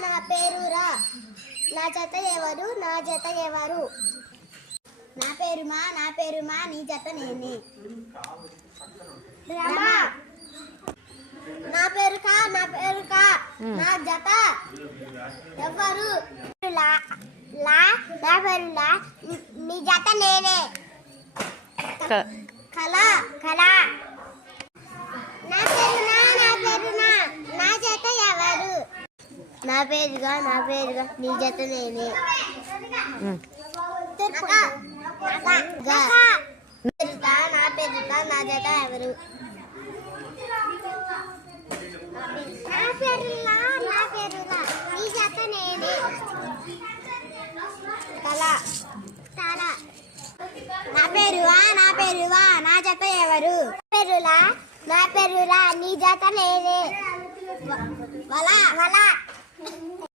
నా పేరు రా. నా జత ఎవరు, నా జత ఎవరు? నా పేరు మా నీ జత నేనే. రమా. నా పేరు కా నా జత ఎవరు? లా నా పేరు లా నీ జత నేనే. కళ నా పేరు నా జత ఎవరు? నా పేరుగా నీ జత నేనే. నా పేరుగా నా జత ఎవరు? నా పేరులా నీ జత నేనే. కళ నా పేరువా నా జత ఎవరు? నా పేరులా నీ జత నేనే. వల